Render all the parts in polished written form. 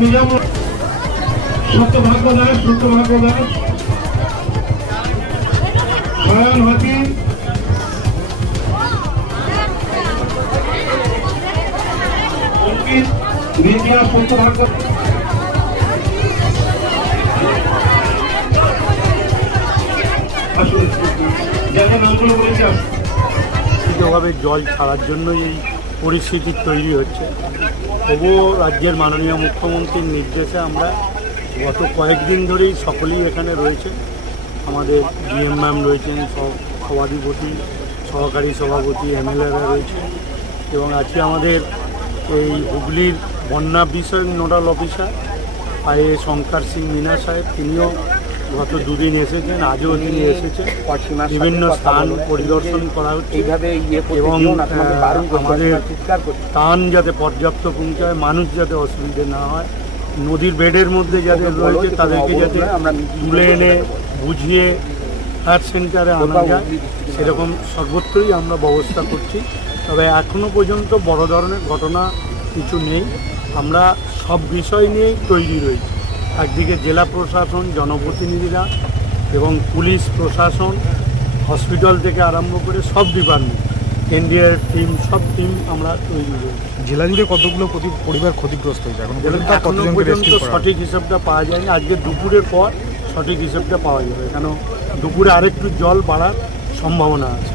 মিজামুর সত্যভাগ্য দাস সয়ন হাতি অঙ্কিত রিজিয়া সত্যভাগ্য আসলে যাদের নামগুলো বলেছি ভাবে জল ছাড়ার জন্যই এই পরিস্থিতি তৈরি হচ্ছে। তবুও রাজ্যের মাননীয় মুখ্যমন্ত্রীর নির্দেশে আমরা গত কয়েকদিন ধরেই সকলেই এখানে রয়েছে। আমাদের ডিএম ম্যাম রয়েছেন, সভাধিপতি, সহকারী সভাপতি, এমএলএরা রয়েছে এবং আজকে আমাদের এই হুগলির বন্যা বিষয়ক নোডাল অফিসার আইএএস ওঙ্কার সিং মিনা সাহেব, তিনিও গত দুদিন এসেছেন, আজও তিনি এসেছেন। বিভিন্ন স্থান পরিদর্শন করা হচ্ছে এবং আমাদের স্থান যাতে পর্যাপ্ত পৌঁছায়, মানুষ যাতে অসুবিধে না হয়, নদীর বেডের মধ্যে যাদের রয়েছে তাদেরকে যাতে তুলে এনে বুঝিয়ে হেলথ সেন্টারে আনা যায়, সেরকম সর্বত্রই আমরা ব্যবস্থা করছি। তবে এখনও পর্যন্ত বড় ধরনের ঘটনা কিছু নেই। আমরা সব বিষয় নিয়েই তৈরি রয়েছি। একদিকে জেলা প্রশাসন, জনপ্রতিনিধিরা এবং পুলিশ প্রশাসন, হসপিটাল থেকে আরম্ভ করে সব ডিপার্টমেন্ট, এনডিআর টিম, সব টিম আমরা তৈরি রয়েছি। জেলা জুড়ে কতগুলো পরিবার ক্ষতিগ্রস্ত হয়েছে এখনো পর্যন্ত সঠিক হিসাবটা পাওয়া যায়নি। আজকে দুপুরের পর সঠিক হিসাবটা পাওয়া যাবে, কেন দুপুরে আরেকটু জল বাড়ার সম্ভাবনা আছে।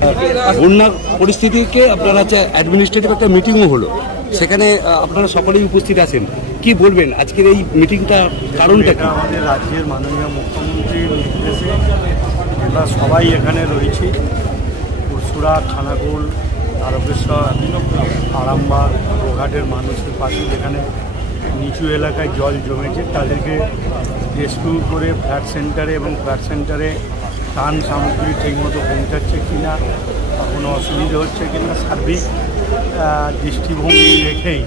বন্যার পরিস্থিতিকে আপনারা অ্যাডমিনিস্ট্রেটিভ একটা মিটিংও হলো, সেখানে আপনারা সকলেই উপস্থিত আছেন। কি বলবেন আজকের এই মিটিংটা কারণটা কি? আমাদের রাজ্যের মাননীয় মুখ্যমন্ত্রীর নির্দেশে আমরা সবাই এখানে রয়েছি। পুরসুরা, খানাকুল, তারকেশ্বর, আরামবাগ, গোঘাটের মানুষের পাশে যেখানে নিচু এলাকায় জল জমেছে তাদেরকে রেস্কিউ করে ফ্ল্যাট সেন্টারে এবং ফ্ল্যাট সেন্টারে ত্রাণ সামগ্রী ঠিকমতো পৌঁছাচ্ছে কিনা, কোনো অসুবিধা হচ্ছে কিনা, সার্বিক দৃষ্টিভঙ্গি রেখেই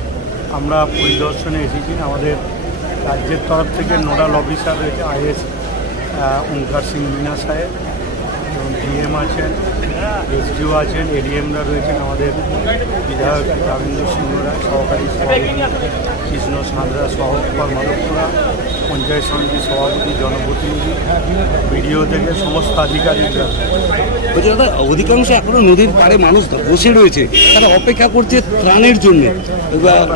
আমরা পরিদর্শনে এসেছি। আমাদের রাজ্যের তরফ থেকে নোডাল অফিসার রয়েছে আইএস ওঙ্কার সিং মিনা সাহেব এবং ডিএম আছেন, এসডিও আছেন, এডিএমরা রয়েছেন, আমাদের বিধায়ক রাবেন্দ্র সিংহ রায়, সহকারী সভাপতি কৃষ্ণ সাঁতরা সহ কর্মাধ্যক্ষরা, পঞ্চায়েত সমিতির সভাপতি, জনপ্রতিনিধি, বিডিও থেকে সমস্ত আধিকারিকরা। দাদা, অধিকাংশ এখনো নদীর পাড়ে মানুষ বসে রয়েছে, তারা অপেক্ষা করছে ত্রাণের জন্য।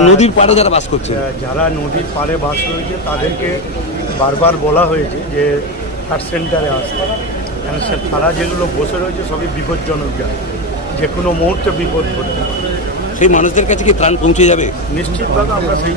নদীর পাড়ে যারা বাস করছে, যারা নদীর পাড়ে বাস রয়েছে তাদেরকে বারবার বলা হয়েছে যে ফ্ল্যাট সেন্টারে আসতে, কেন তারা যেগুলো বসে রয়েছে সবই বিপজ্জনক জায়গা, যে কোনো মুহূর্তে বিপদ ঘটতে পারে। সেই মানুষদের কাছে কি ত্রাণ পৌঁছে যাবে? নিশ্চিতভাবে আমরা সেই